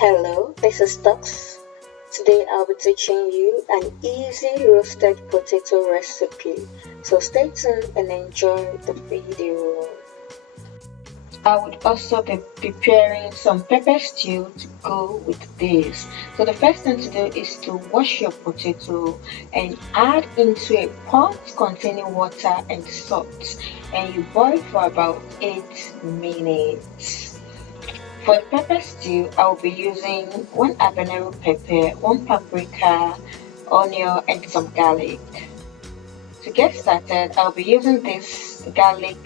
Hello, this is Tux. Today I'll be teaching you an easy roasted potato recipe. So stay tuned and enjoy the video. I would also be preparing some pepper stew to go with this. So the first thing to do is to wash your potato and add into a pot containing water and salt, and you boil for about 8 minutes. For the pepper stew, I'll be using 1 habanero pepper, 1 paprika, onion, and some garlic. To get started, I'll be using this garlic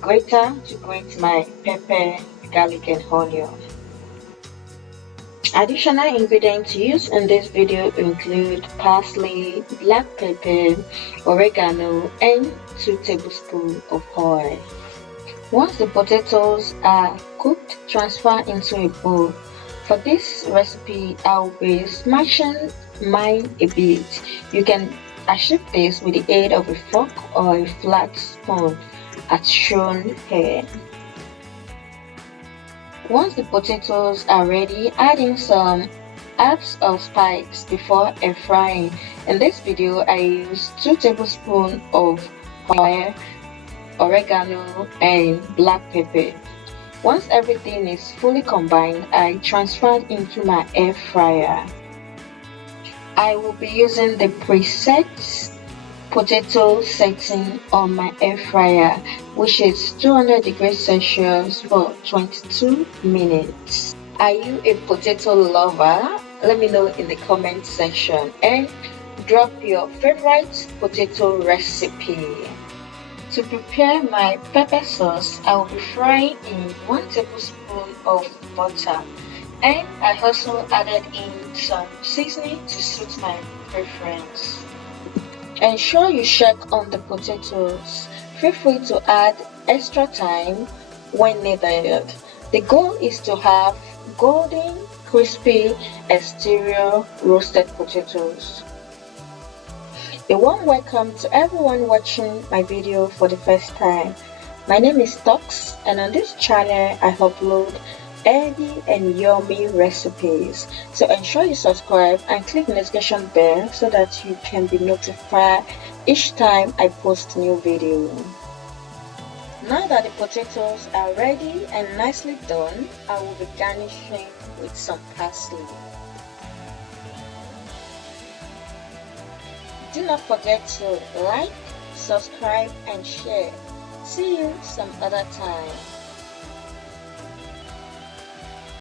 grater to grate my pepper, garlic, and onion. Additional ingredients used in this video include parsley, black pepper, oregano, and 2 tablespoons of oil. Once the potatoes are cooked, transfer into a bowl. For this recipe, I'll be smashing mine a bit. You can achieve this with the aid of a fork or a flat spoon as shown here. Once the potatoes are ready, add in some herbs or spices before air frying. In this video, I used 2 tablespoons of oil, oregano, and black pepper. Once everything is fully combined, I transferred into my air fryer. I will be using the preset potato setting on my air fryer, which is 200 degrees Celsius for 22 minutes. Are you a potato lover? Let me know in the comment section and drop your favorite potato recipe. To prepare my pepper sauce, I will be frying in 1 tablespoon of butter, and I also added in some seasoning to suit my preference. Ensure you check on the potatoes. Feel free to add extra time when needed. The goal is to have golden, crispy exterior roasted potatoes. A warm welcome to everyone watching my video for the first time. My name is Tux, and on this channel I upload healthy and yummy recipes. So ensure you subscribe and click the notification bell so that you can be notified each time I post new video. Now that the potatoes are ready and nicely done, I will be garnishing with some parsley. Do not forget to like, subscribe, and share. See you some other time.